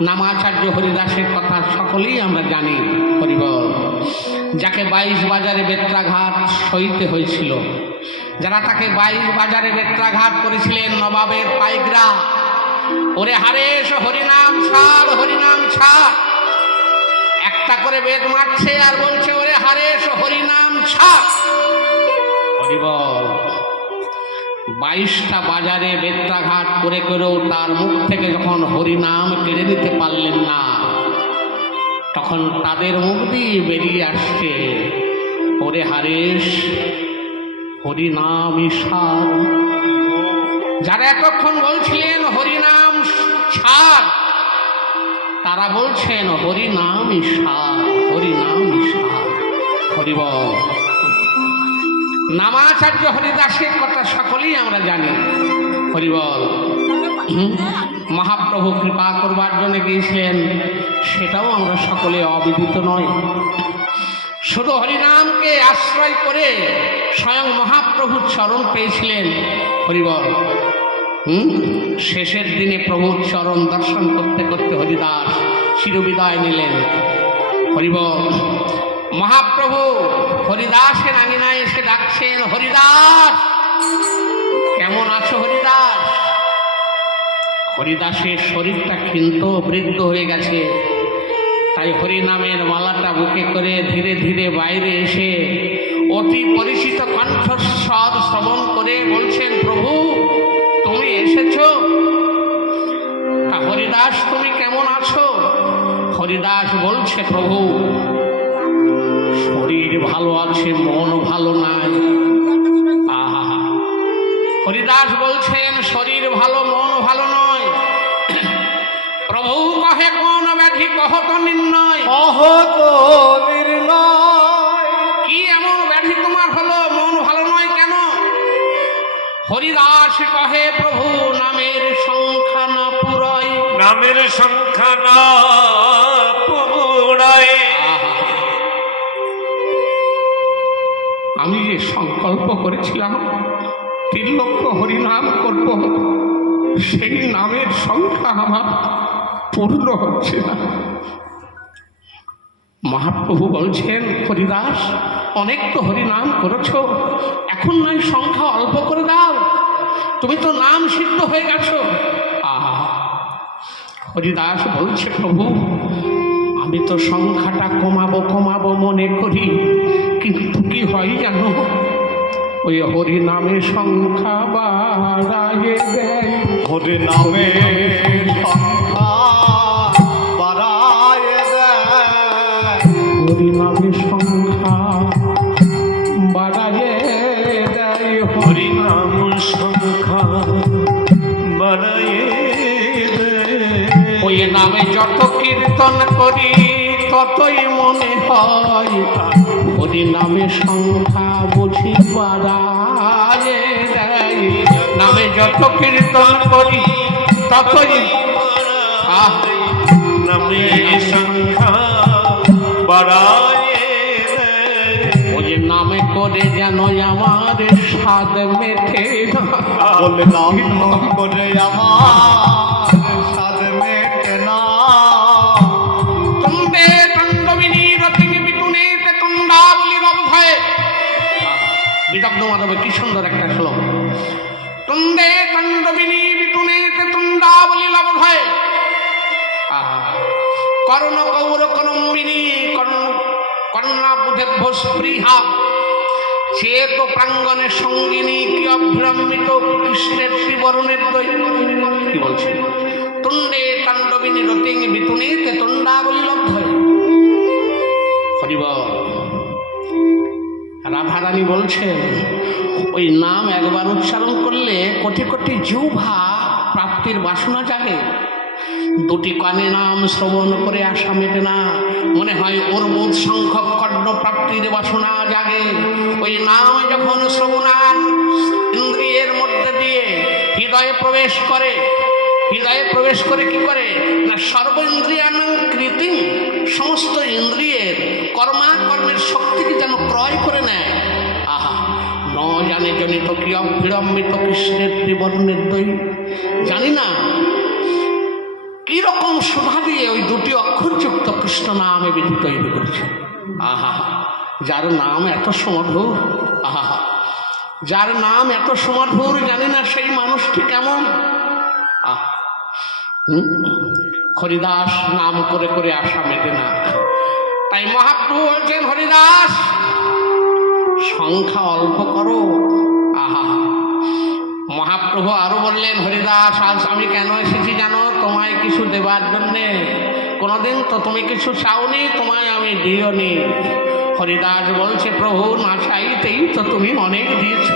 নামাচার্য হরিদাসের কথা সকলেই আমরা জানি, হরিবল। যাকে বাইশ বাজারে বেত্রাঘাত সইতে হয়েছিল। যারা তাকে বাইশ বাজারে বেত্রাঘাত করেছিলেন নবাবের পাইকরা। ওরে হারেশ হরিনাম ছাড় হরিনাম ছাড়। একটা করে বেদ মারছে আর বলছে, ওরে হারেশ হরিনাম ছাড়। হরিবল বাইশটা বাজারে বেত্রাঘাত করে করেও তার মুখ থেকে যখন হরিনাম কেড়ে নিতে পারলেন না, তখন তাদের মুখ দিয়ে বেরিয়ে আসছে, ওরে হারেশ হরিনাম ঈশার যারা এতক্ষণ বলছিলেন, হরিনাম ছাড় তারা বলছেন হরিনাম ঈশার হরিনাম ঈশার হরিবল নামাচার্য হরিদাসের কথা সকলেই আমরা জানি। হরিবল মহাপ্রভু কৃপা করবার জন্য গিয়েছিলেন, সেটাও আমরা সকলে অবিদিত নয়। শুধু হরিনামকে আশ্রয় করে স্বয়ং মহাপ্রভুর চরণ পেয়েছিলেন। হরিবল শেষের দিনে প্রভুর চরণ দর্শন করতে করতে হরিদাস চিরবিদায় নিলেন। হরিবল মহাপ্রভু হরিদাসের আঙিনায় এসে ডাকছেন, হরিদাস! কেমন আছো হরিদাস? হরিদাসের শরীরটা ক্ষিন্ত, বৃদ্ধ হয়ে গেছে। তাই হরিনামের মালাটা বুকে করে ধীরে ধীরে বাইরে এসে অতি পরিচিত কণ্ঠস্বর শ্রবণ করে বলছেন, প্রভু, তুমি এসেছ? তা হরিদাস, তুমি কেমন আছো? হরিদাস বলছে, প্রভু শরীর ভালো আছে মন ভালো নাই। আহা। হরিদাস বলছেন শরীর ভালো মন ভালো নয়। প্রভু কহে কোন ব্যাধি কহত নির্ণয়? অহত নির্ণয়। কি এমন ব্যাধি তোমার হলো? মন ভালো নয় কেন? হরিদাস কহে প্রভু নামের সংখ্যা না পুরয় নামের সংখ্যা না সংকল্প করেছিলাম। তিন লক্ষ হরিনাম করব। সেই নামের সংখ্যা আমার পূর্ণ হচ্ছে না। মহাপ্রভু বলছেন, হরিদাস, অনেক তো হরিনাম করেছ, এখন নয় সংখ্যা অল্প করে দাও। তুমি তো নাম সিদ্ধ হয়ে গেছো। হরিদাস বলছে, প্রভু, আমি তো সংখ্যাটা কমাবো কমাবো মনে করি। কিন্তু কি হয় জানো? ওই হরি নামে সংখ্যা বাড়ায় দেয়। হরি নামে সংখ্যা বাড়ায় দেয়। হরি নামে সংখ্যা বাড়ায় দেয়। হরি নাম সংখ্যা বাড়ায় ওই নামে যত কীর্তন করি ততই মনে হয় হরি নামে সংখ্যা বুঝি বাড়ায় নামে যত কীর্তন করি, ততই নামে সংখ্যা বাড়ায় নামে করে যেন আমার না। বলে, নাম করে আমার মাধবে কি সুন্দর একটা শ্লোক। তুন্দে তণ্ডবিনী বিটুনে তে তুণ্ডাবলি লবধয়ে। করণ কৌর করম্বিনী কর্ণ কর্ণা বুধেভ্য স্পৃহা। চেত প্রাঙ্গণের সঙ্গিনী কি অভ্রমিত কৃষ্ণের ত্রিবরণের দই কি বলছে? তুণ্ডে তাণ্ডবিনী রতিং বিতুনে তে তুণ্ডাবলী লব্ধয়। হরিব রাধারানী বলছেন, ওই নাম একবার উচ্চারণ করলে কোটি কোটি জিহ্বা প্রাপ্তির বাসনা জাগে। দুটি কানে নাম শ্রবণ করে আসা মেটে না। মনে হয় ওর বোধ সংখ্যক কর্ণ প্রাপ্তির বাসনা জাগে। ওই নাম যখন শ্রবণান ইন্দ্রিয়ের মধ্যে দিয়ে হৃদয়ে প্রবেশ করে হৃদয়ে প্রবেশ করে কি করে? না সর্ব ইন্দ্রিয়ানাং কৃতিম, সমস্ত ইন্দ্রিয়ের কর্মা কর্মের শক্তিকে যেন ক্রয় করে নেয়। আহা ন জানে জনিত কি অবিড়ম্বিত কৃষ্ণের ত্রিবর্ণের দই। জানি না, কীরকম শোভা দিয়ে ওই দুটি অক্ষরযুক্ত কৃষ্ণ নামে বিধি তৈরি করছে আহা, যার নাম এত সমধুর আহা, যার নাম এত সমধুর জানি না সেই মানুষটি কেমন? আহ? হরিদাস নাম করে করে আসা মেটে না। তাই মহাপ্রভু বলছেন, হরিদাস, সংখ্যা অল্প করো। আহা। মহাপ্রভু আরও বললেন, হরিদাস, আজ আমি কেন এসেছি জানো? তোমায় কিছু দেবার জন্যে। কোনোদিন তো তুমি কিছু চাওনি, তোমায় আমি দিওনি। হরিদাস বলছে, প্রভু, না চাইতেই তো তুমি অনেক দিয়েছ।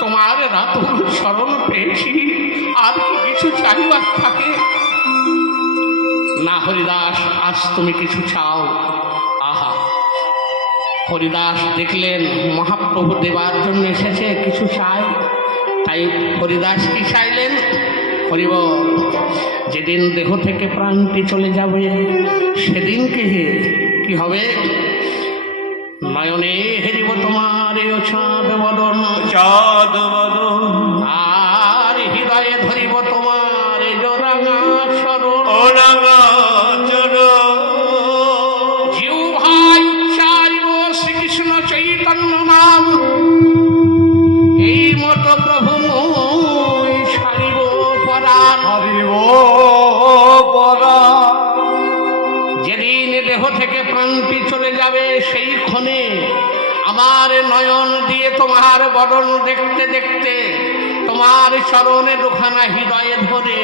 তোমার রাতুল স্মরণ পেয়েছি আর কি কিছু চাইবার থাকে। না, হরিদাস, আজ তুমি কিছু চাও। আহা, হরিদাস দেখলেন মহাপ্রভু দেবার জন্য এসেছে, কিছু চাই। তাই হরিদাস কি চাইলেন? হরিব যেদিন দেহ থেকে প্রাণটি চলে যাবে, সেদিনকে কি হবে? নয়নে হেরিব তোমার চাঁদ বদন। চাঁদ বদন। আমার নয়ন দিয়ে তোমার বদন দেখতে দেখতে তোমার চরণে দুখানা হৃদয়ে ধরে।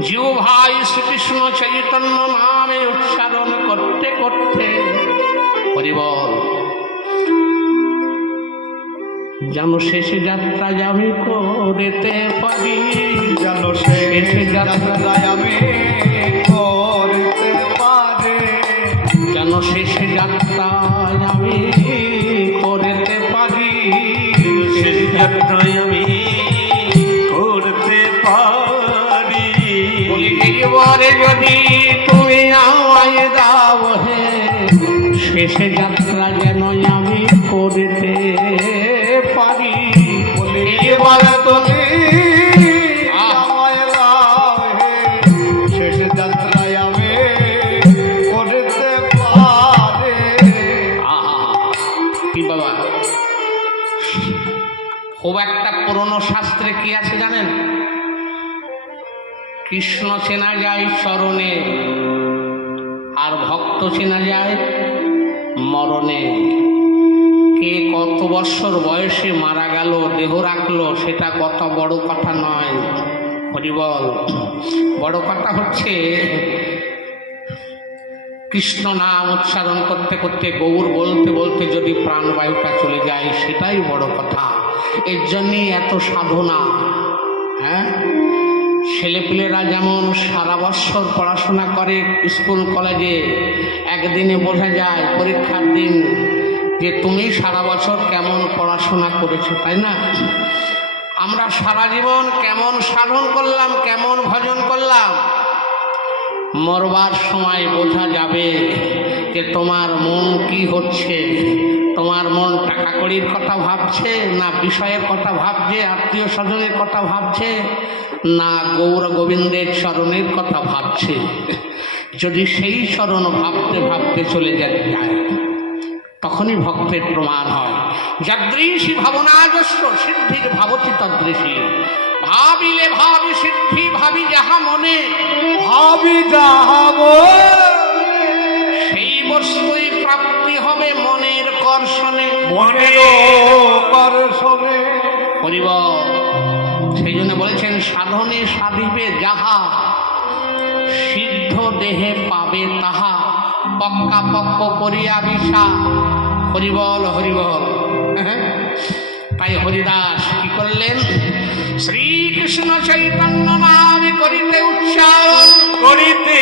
জিউ ভাই শ্রীকৃষ্ণ চৈতন্য নামে উচ্চারণ করতে করতে হরিবল যেন শেষে যাত্রা যাবে করেতে পারি? যেন শেষে যাত্রা আমি শেষে যাত্রা যেন আমি করতে পারি। এবারে তুমি খুব একটা পুরনো শাস্ত্রে কি আছে জানেন? কৃষ্ণ চেনা যায় চরণে আর ভক্ত চেনা যায় মরণে। কে কত বছর বয়সে মারা গেল, দেহ রাখল, সেটা কত বড় কথা নয়। হরিবল বড় কথা হচ্ছে, কৃষ্ণ নাম উচ্চারণ করতে করতে, গৌর বলতে বলতে যদি প্রাণবায়ুটা চলে যায়, সেটাই বড় কথা। এর জন্যই এত সাধনা হ্যাঁ? ছেলেপুলেরা যেমন সারা বছর পড়াশোনা করে স্কুল, কলেজে, একদিনে বোঝা যায় পরীক্ষার দিন যে তুমি সারা বছর কেমন পড়াশোনা করেছ, তাই না? আমরা সারা জীবন কেমন সাধন করলাম, কেমন ভজন করলাম, মরবার সময় বোঝা যাবে যে তোমার মন কি হচ্ছে। তোমার মন টাকা কড়ির কথা ভাবছে না বিষয়ের কথা ভাবছে আত্মীয় স্বজনের কথা ভাবছে না গৌর গোবিন্দের চরণের কথা ভাবছে। যদি সেই চরণ ভাবতে ভাবতে চলে যেতে যায় তখনই ভক্তের প্রমাণ হয়। যাদৃশী ভাবনাজস্ব সিদ্ধির ভাবতি তদৃশী। ভাবিলে ভাবি সিদ্ধি ভাবি যাহা মনে। ভাবি যাব সেই বস্তুই প্রাপ্তি হবে মনে। করিব সেই জন্য বলেছেন সাধনে সাধিবে যাহা সিদ্ধ দেহে পাবে তাহা পক্কা পক্ক করিয়া বিশা হরিবল হরিবল। হ্যাঁ? তাই হরিদাস কি করলেন? শ্রীকৃষ্ণ চৈতন্য নামে করিতে উচ্চারণ করিতে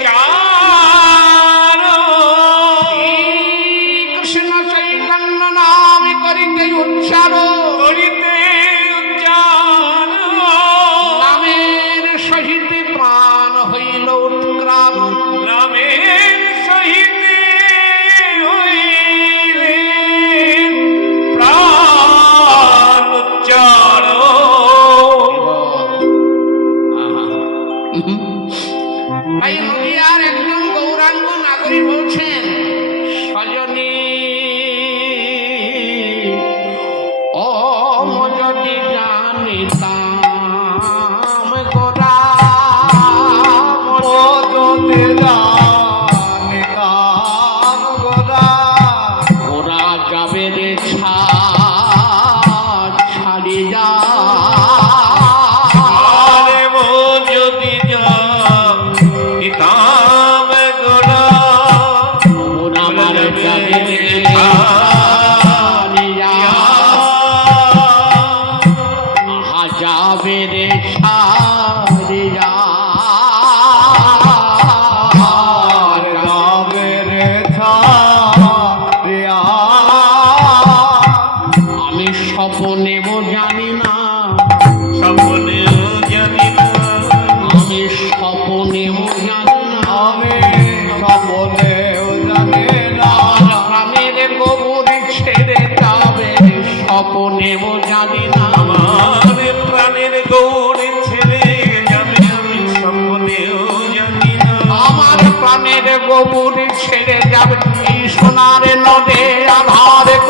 চার করিতে উচ্চারণ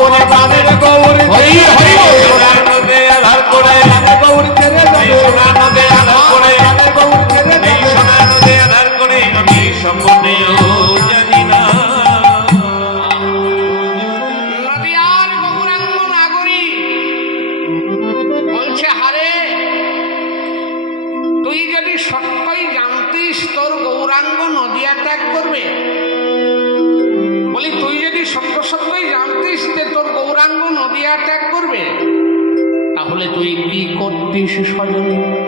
করে প্রাণের গৌর হরি হরি। নদে আধার করে গৌর ছেড়ে যাবে সোনার নদে আধার করে গৌর ছেড়ে যাবে সোনার নদে আধার করে আমি স্বপ্নেও জানি না। নদিয়ার গৌরাঙ্গ নাগরী বলছে হারে তুই যদি সত্যই জানতিস তোর গৌরাঙ্গ নদিয়া ত্যাগ করবে বলি তুই যদি সত্য সত্যই জানতিস যে নদিয়া ত্যাগ করবে? তাহলে তুই কি করতিস স্বজনে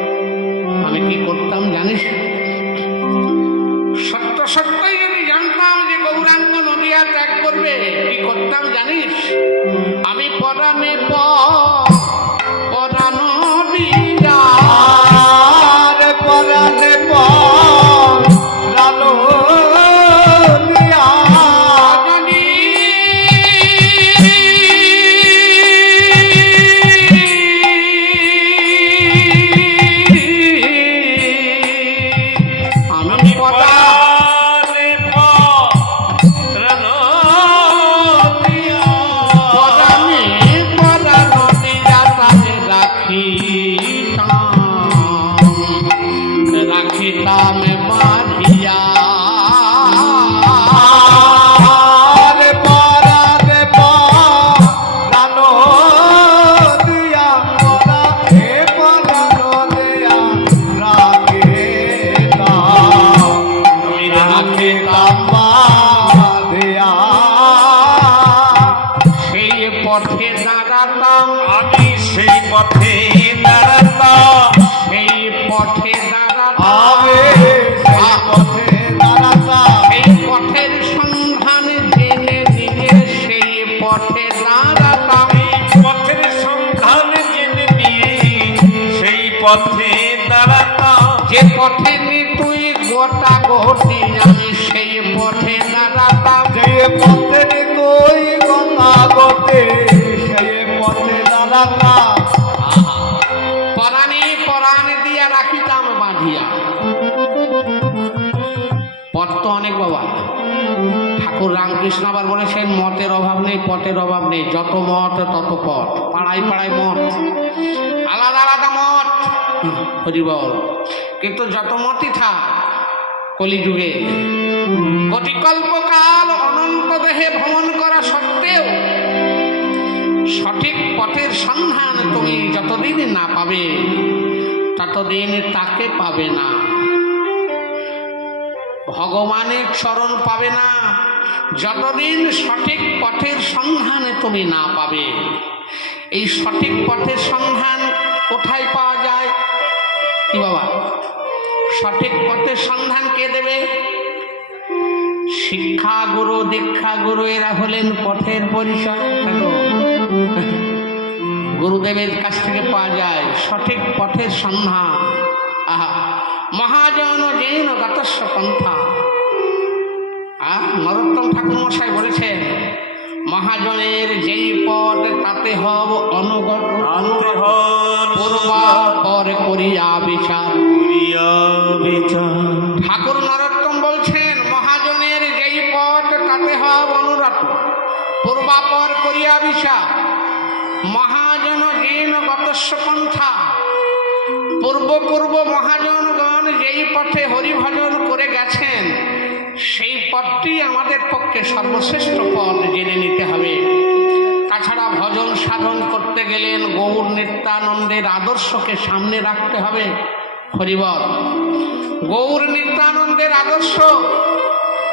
গঙ্গা গতে পথে দাঁড়াতাম পরাণে পরাণ দিয়া রাখিতাম বাঁধিয়া। পথ তো অনেক বাবা। ঠাকুর রামকৃষ্ণ আবার বলেছেন, মতের অভাব নেই, পথের অভাব নেই। যত মত, তত পথ। পাড়ায় পাড়ায় মত। আলাদা আলাদা মত। হরিবল কিন্তু যত মতই থাক, কলিযুগে। কোটিকল্পকাল অনন্ত দেহে ভ্রমণ করা সঠিক পথের সন্ধান তুমি যতদিন না পাবে, ততদিন তাকে পাবে না। ভগবানের চরণ পাবে না, যতদিন সঠিক পথের সন্ধানে তুমি না পাবে। এই সঠিক পথের সন্ধান কোথায় পাওয়া যায়? কি বাবা? সঠিক পথের সন্ধান কে দেবে? শিক্ষা গুরু দীক্ষা গুরু এরা হলেন পথের পরিচয়? গুরুদেবের কাছ থেকে পাওয়া যায় সঠিক পথের সন্ধান। আহা মহাজন জৈন গতস্ব পন্থা। আহ, নরোত্তম ঠাকুর মশাই বলেছেন মহাজনের যেই পথ তাতে হব অনুগত পর করিয়া বিচার। ঠাকুর নরোত্তম বলছেন মহাজনের যেই পথ তাতে হব অনুরত পূর্বাপর করিয়া বিচার। যেন গতস্ব পন্থা পূর্ব পূর্ব মহাজনগণ যেই পথে হরিভজন করে গেছেন, সেই পথটি আমাদের পক্ষে সর্বশ্রেষ্ঠ পথ জেনে নিতে হবে। তাছাড়া ভজন সাধন করতে গেলেন গৌর নিত্যানন্দের আদর্শকে সামনে রাখতে হবে। হরিবল, গৌর নিত্যানন্দের আদর্শ,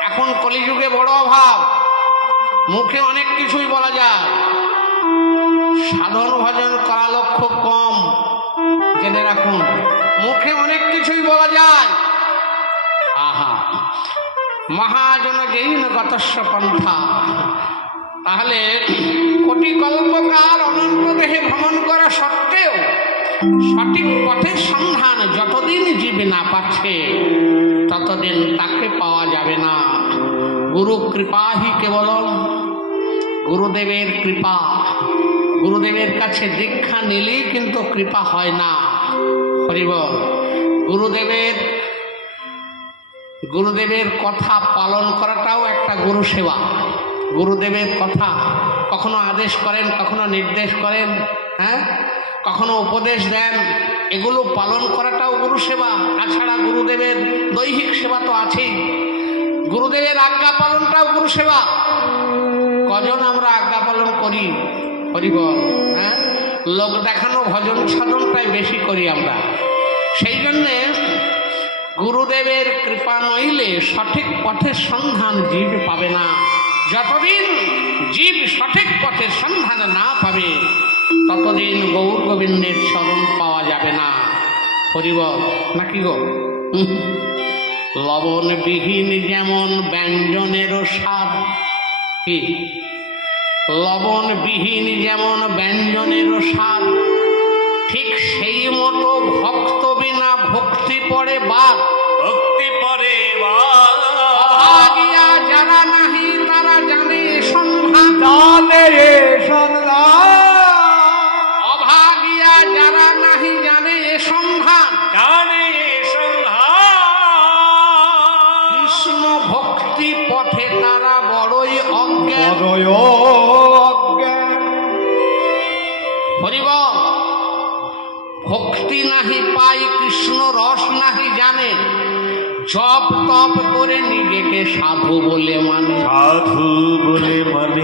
এখন কলিযুগে বড় অভাব, মুখে অনেক কিছুই বলা যায়। সাধন ভজন করা লক্ষ্য কম। জেনে রাখুন, মুখে অনেক কিছুই বলা যায়। আহা মহাজন জৈন গতস্ব পন্থা। তাহলে কোটি কল্পকাল অনন্ত দেহে ভ্রমণ করা সত্ত্বেও সঠিক পথের সন্ধান যতদিন জীবে না পাচ্ছে, ততদিন তাকে পাওয়া যাবে না। গুরু কৃপাহি কেবল গুরুদেবের কৃপা। গুরুদেবের কাছে দীক্ষা নিলেই কিন্তু কৃপা হয় না। হরিবল, গুরুদেবের গুরুদেবের কথা পালন করাটাও একটা গুরু সেবা গুরুদেবের কথা কখনো আদেশ করেন, কখনো নির্দেশ করেন হ্যাঁ? কখনো উপদেশ দেন, এগুলো পালন করাটাও গুরু সেবা তাছাড়া গুরুদেবের দৈহিক সেবা তো আছেই। গুরুদেবের আজ্ঞা পালনটাও গুরু সেবা কজন আমরা আজ্ঞা পালন করি? হরিবল হ্যাঁ? লোক দেখানো ভজন সাধনটাই বেশি করি আমরা। সেই জন্যে গুরুদেবের কৃপা নইলে সঠিক পথের সন্ধান জীব পাবে না। যতদিন জীব সঠিক পথের সন্ধান না পাবে, ততদিন গৌর গোবিন্দের চরণ পাওয়া যাবে না। হরিবল নাকি গো। লবণবিহীন যেমন ব্যঞ্জনেরও স্বাদ, কি? লবণবিহীন যেমন ব্যঞ্জনের স্বাদ ঠিক সেই মতো ভক্ত বিনা ভক্তি পড়ে বাদ। কৃষ্ণ রস নাহি জানে। জপ তপ করে নিজেকে সাধু বলে মানে। সাধু বলে মানে।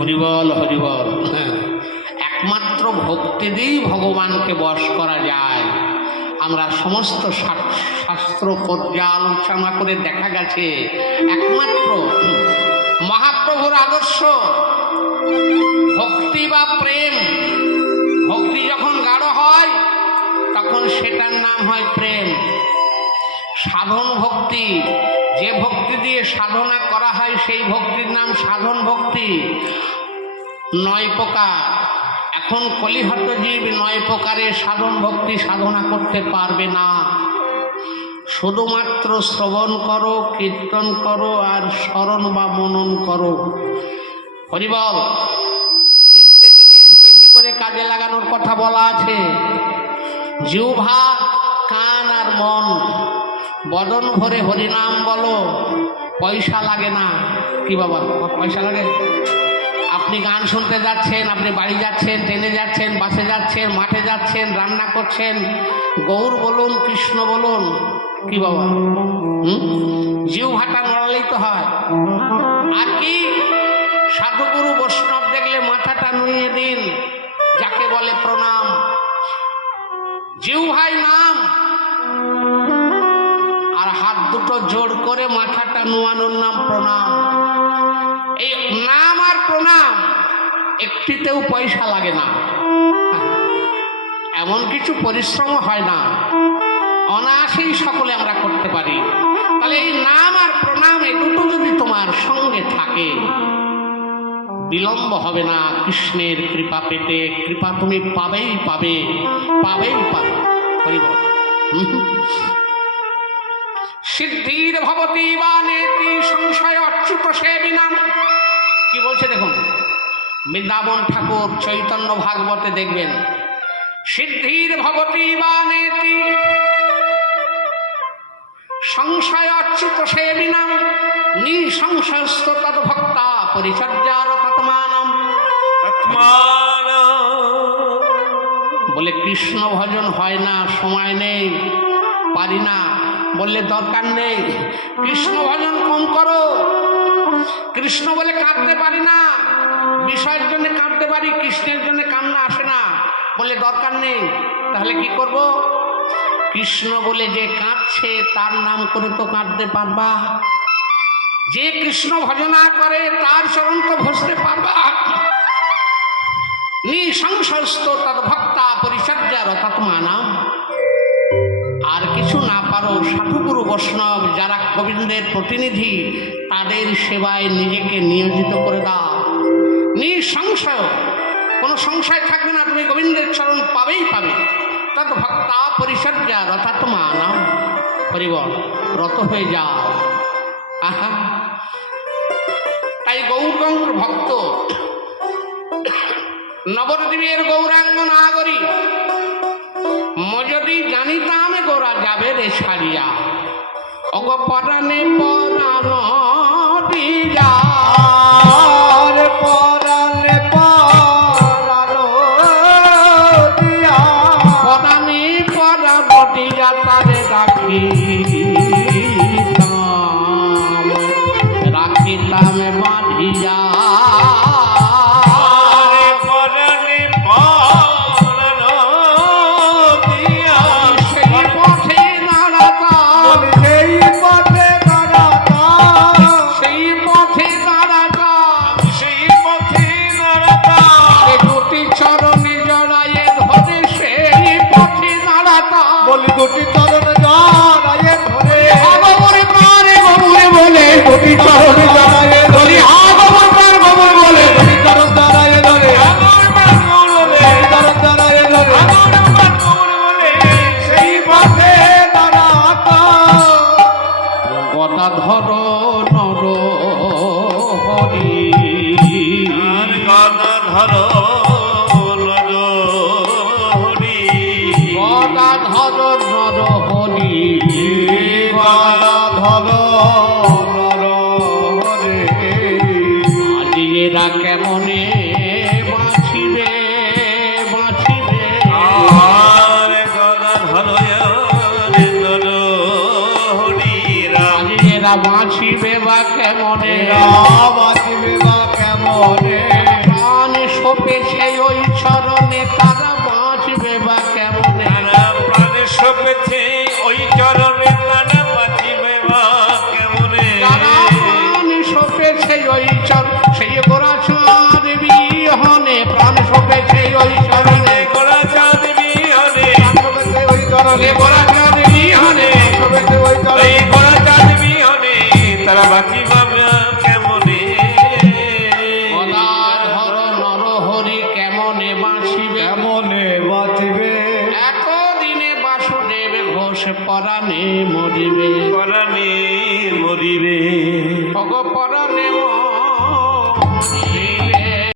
হরিবল হরিবল হ্যাঁ। একমাত্র ভক্তি দিয়েই ভগবানকে বশ করা যায়। আমরা সমস্ত শাস্ত্র পর্যালোচনা করে দেখা গেছে। একমাত্র মহাপ্রভুর আদর্শ। ভক্তি বা প্রেম তখন সেটার নাম হয় প্রেম। সাধন ভক্তি। যে ভক্তি দিয়ে সাধনা করা হয়, সেই ভক্তির নাম সাধন ভক্তি। নয় প্রকার। এখন কলিহত জীব নয় প্রকারের সাধন ভক্তি সাধনা করতে পারবে না। শুধুমাত্র শ্রবণ করো, কীর্তন করো, আর স্মরণ বা মনন করো। হরিবল, তিনটে জিনিস বেশি করে কাজে লাগানোর কথা বলা আছে। জিহ্বা, কান আর মন, বদন ভরে হরিনাম বলো, পয়সা লাগে না। কি বাবা পয়সা লাগে? আপনি গান শুনতে যাচ্ছেন, আপনি বাড়ি যাচ্ছেন, ট্রেনে যাচ্ছেন, বাসে যাচ্ছেন, মাঠে যাচ্ছেন, রান্না করছেন, গৌর বলুন, কৃষ্ণ বলুন, কি বাবা? জিউ ভাটা নড়ালেই তো হয়। আর কি? সাধুগুরু বৈষ্ণব দেখলে মাথাটা নুয়ে দিন, যাকে বলে প্রণাম। জিউ ভাই নাম। আর হাত দুটো জোর করে মাথাটা নোয়ানোর নাম প্রণাম। এই নাম আর প্রণাম একটিতেও পয়সা লাগে না। এমন কিছু পরিশ্রম হয় না। অনায়াসেই সকলে আমরা করতে পারি। তাহলে এই নাম আর প্রণাম এই দুটো যদি তোমার সঙ্গে থাকে বিলম্ব হবে না। কৃষ্ণের কৃপা পেতে। কৃপা তুমি পাবেই পাবে। পাবেই পাবে। সিদ্ধির ভবতী বা নেতি সংশয় অচ্যুত সেবিনাম কি বলছে দেখুন? বৃন্দাবন ঠাকুর চৈতন্য ভাগবতে দেখবেন। সিদ্ধির ভবতী বা নেতি সংশয় অচ্যুত সেবী নাম নিঃসংশয়স্ত তদ ভক্তা বলে কৃষ্ণ ভজন হয় না, সময় নেই, পারি না, বললে দরকার নেই। কৃষ্ণ ভজন কম করো। কৃষ্ণ বলে কাঁদতে পারি না, বিষয়ের জন্য কাঁদতে পারি, কৃষ্ণের জন্য কান্না আসে না বলে দরকার নেই। তাহলে কি করব? কৃষ্ণ বলে যে কাঁদছে, তার নাম করে তো কাঁদতে পারবা। যে কৃষ্ণ ভজনা করে, তার চরণ তো ভসতে পারবা। নিঃসংসস্ত তদ ভক্তা পরিচর্যার তৎমানাম আর কিছু না পারো সাধুগুরু বৈষ্ণব, যারা গোবিন্দের প্রতিনিধি, তাদের সেবায় নিজেকে নিয়োজিত করে দাও। নিঃসংশয়, কোনো সংশয় থাকবে না, তুমি গোবিন্দের চরণ পাবেই পাবে। তৎ ভক্তা পরিচর্যা রথাত্মানাম পরিবর রত হয়ে যাও। আহা। তাই গৌরগঙ্গর ভক্ত। নবদ্বীপের গৌরাঙ্গ নাগরী যদি জানিতাম গোরা যাবে রে ছাড়িয়া। অগ পরাণে পরাণ দিয়া পরাণে পরানো দিয়া তারে প্রাণ সপেছে ওই চরণে তারা বাঁচবে বা কেমনে? প্রাণে সপেছে ওই চরণে তারা বাঁচিবে বা কেমনে? সপেছে ওই চর সেই গোরা চাঁদ বিহনে প্রাণ সপেছে